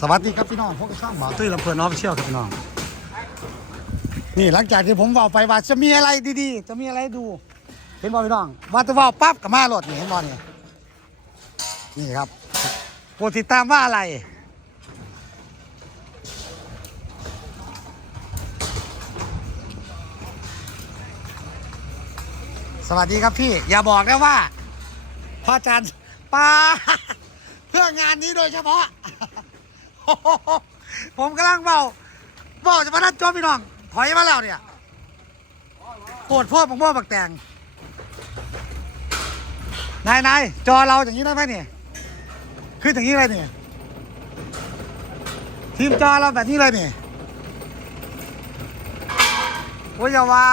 สวัสดีครับพี่น้องพวกบช่องหมอตุ้ยลำเพลินออฟเชียลครับพี่น้อง นี่หลังจากที่ผมบอกไปว่าจะมีอะไรดีๆ จะมีอะไรดู เห็นบอพี่น้อง ว่าจะว่าปั๊บกับมาโหลดนี่เห็นบอนี่นี่ครับโปรดติดตามว่าอะไร สวัสดีครับพี่ อย่าบอกนะว่าพ่ออาจารย์ปาเพื่องานนี้โดยเฉพาะ ผมกำลังเบาเบาจะมาทัดจอพี่น้อง ถอยมาแล้วเนี่ยปวดพ่อผมพ่อบักแตงนายนายจอเราอย่างนี้ได้ไหมเนี่ยคืออย่างนี้เลยเนี่ยทีมจอเราแบบนี้เลยเนี่ยโอ้ยอย่าว่า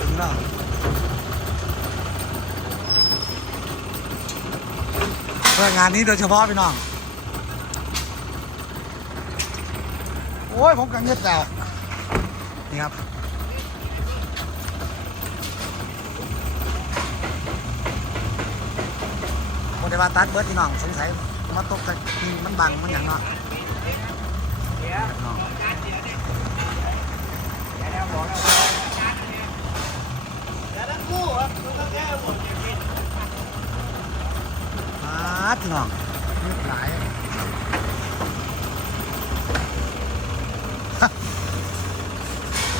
ถึงแล้ว เพื่องานนี้โดยเฉพาะพี่น้อง โอ้ย ผมกังเงียบแล้ว นี่ครับโมเดลวาตัดเบิร์ดพี่น้อง สงสัยมาตกแต่มันบัง มันอย่างเนาะน้องมาพี่น้องเงียบห ลาย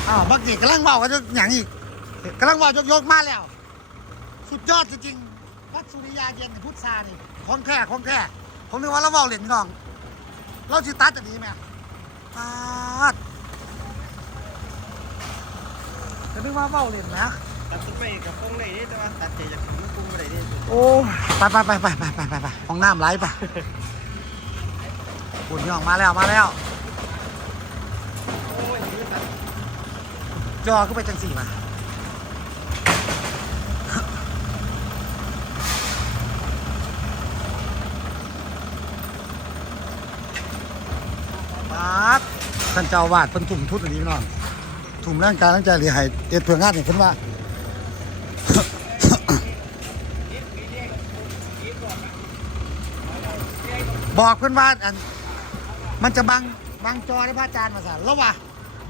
อ้าวบักนี่กำลังเมากันจะอย่างอีกกำลังเมายกยกๆมาแล้ว สุดยอดจริงๆวัดสุริยาเย็นพุทธานี่ของแท้ของแท้ผมนึกว่าเราเมาเหรียญพี่น้องเราจิตัดจะดีไหมตัดจะนึกว่าเมาเหรียญนะตัดต้นไม้กับพงได้เด้แต่ว่าตัดใจจากมัน ปรุงบ่ได้เด้โอ้ไปไปไปไปไปไปไปไปห้องน้ำไหลไปคุณพี่น้องมาแล้วมาแล้วโอ้ยนี่ตัดจอขึ้นไปจังสี่มาปาดท่านเจ้าวาดเพิ่นทุ่มทุนอันนี้พี่น้องทุ่มร่างกายร่างใจหรือให้เอ็ดเพื่องานเนี่ยเพิ่นว่า บอกเพื่อนว่าอันมันจะบังบังจอได้พระอาจารย์มาสั่นแล้ววะ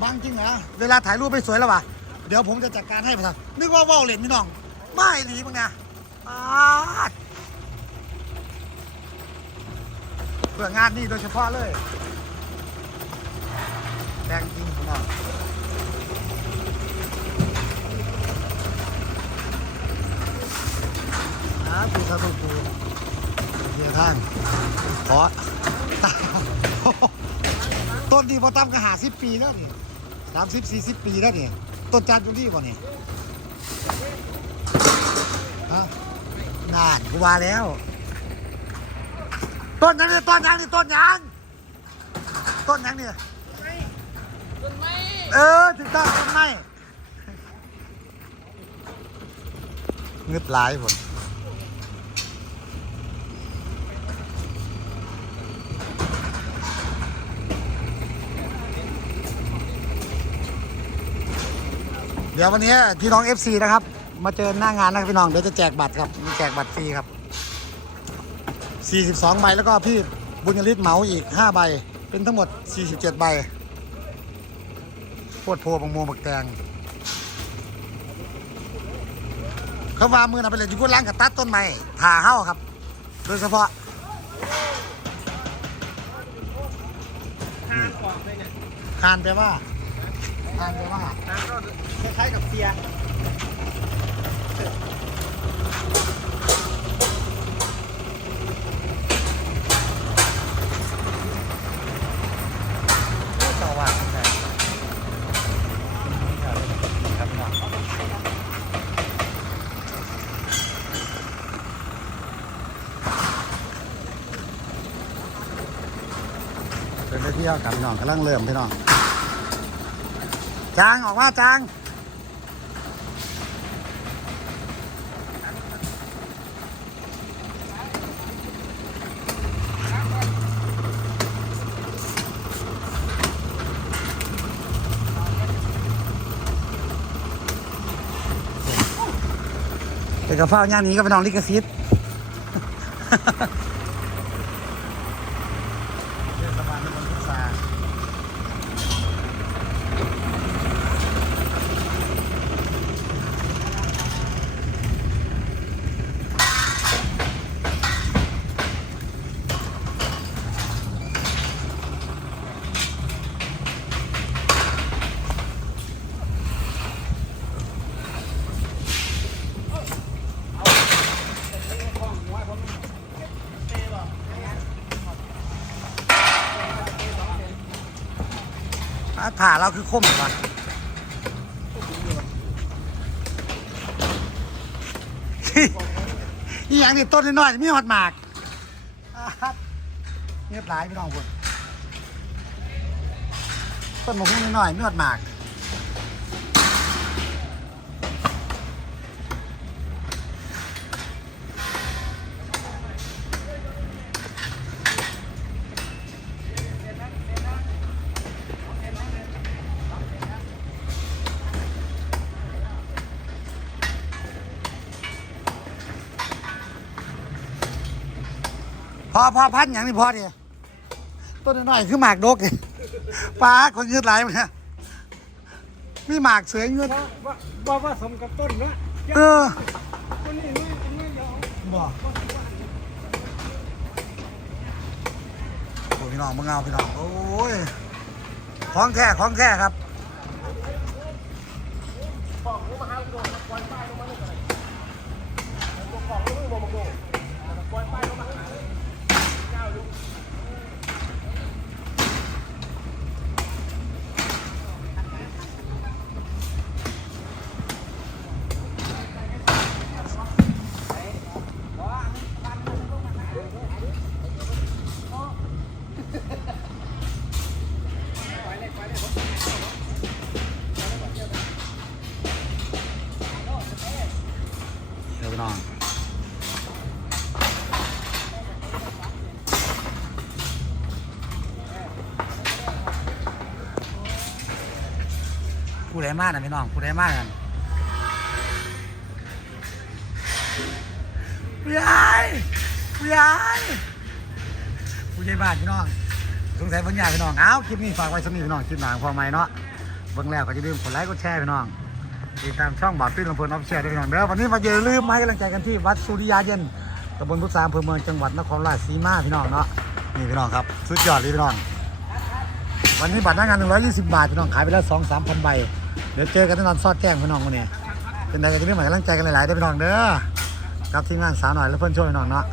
บังจริงเหรอเวลาถ่ายรูปไม่สวยแล้ววะเดี๋ยวผมจะจัดการให้มาสั่นนึกว่าว่าวเล่นพี่น้องไม่หลีมึงนะปาดเพื่องานนี้โดยเฉพาะเลยแดงจริงพี่น้องอาปูซาตูปู เฮียท่านขอต้นดีพอตามก็หาสิบปีแล้วนี่สามสิบสี่สิบปีแล้วนี่ต้นจานจุลี่บ่นี่ฮะนานกูว่าแล้ว ต้นยังนี่ต้นยังนี่ต้นยังต้นยังนี่ต้นไม้เออถึงต้องต้นไม้เงืดหลายผล เดี๋ยววันนี้พี่น้อง FC นะครับ มาเจอหน้างานนะครับพี่น้องเดี๋ยวจะแจกบัตรครับมีแจกบัตรฟรีครับ 42 ใบแล้วก็พี่บุญยฤทธิ์เหมาอีก 5 ใบ เป็นทั้งหมด 47 ใบโพดโพบังโมบักแตงเขาว่ามือนะไปเลยอยู่กุล้างกับตัดต้นไม้ถ่าเฮ้าครับ โดยเฉพาะทางออกคานแปลว่า ทางเลยว่านก็คล้ายๆกับเซียร์เที่ยวกับพี่น้องกำลังเริ่มพี่น้อง จางออกมาจางเป็นกระเพราย่างนี้ก็เป็นน้องลิกซิตเทศบาลตำบลพุทรา อ่าเราคือคมเหรอวะอีหยังนี่ต้นน้อยๆมีหอดหมากเงียบหลายพี่น้องคนต้นมะม่วงน้อยๆมีหอดหมาก พอพอพันอย่างนี้พอดิต้นน้อยๆคือหมากดกปลาคนยืดหลายมันเนี่ยมีหมากเสือเงืดว่าว่าว่าสมกับต้นนะเออต้นนี้ไม่ไม่ยอมบอกโอ้พี่น้องมึงเอาพี่น้องโอ้ยของแท้ของแท้ครับเดี๋ยว พี่น้องผู้ใดมากนะพี่น้องผู้ใดมากกันผู้ใหญ่ผู้ใหญ่ผู้ใหญ่บ้านพี่น้องสงสัยเพิ่นอยากพี่น้อง เอ้าคลิปนี้ฝากไว้สำหรับพี่น้องคลิปหนังพอไหมเนาะเบิ่งแล้วก็อย่าลืมกดไลค์กดแชร์พี่น้อง ติดตามช่องบาปตื้นลำเพลินออฟเชียร์ด้วยพี่น้องเด้อวันนี้มาอย่าลืมมาให้กำลังใจกันที่วัดสุริยาเย็นตำบลพุทธาอำเภอเมืองจังหวัดนครราชสีมาพี่น้องเนาะนี่พี่น้องครับสุดยอดเลยพี่น้อง วันนี้บัตรหน้างาน 120 บาทพี่น้องขายไปแล้ว2 3 0 0 0ใบเดี๋ยวเจอกันแน่นอนซอดแจ้งพี่น้องวันนี้เป็นใดก็จะไม่หมายกำลังใจกันหลายๆเด้อพี่น้องเด้อกับทีมงานสาวหน่อยและเพื่อนช่วยพี่น้องเนาะ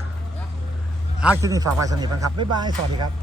อาคลิปนี้ฝากไว้สนิทกันครับบ๊ายบายสวัสดีครับ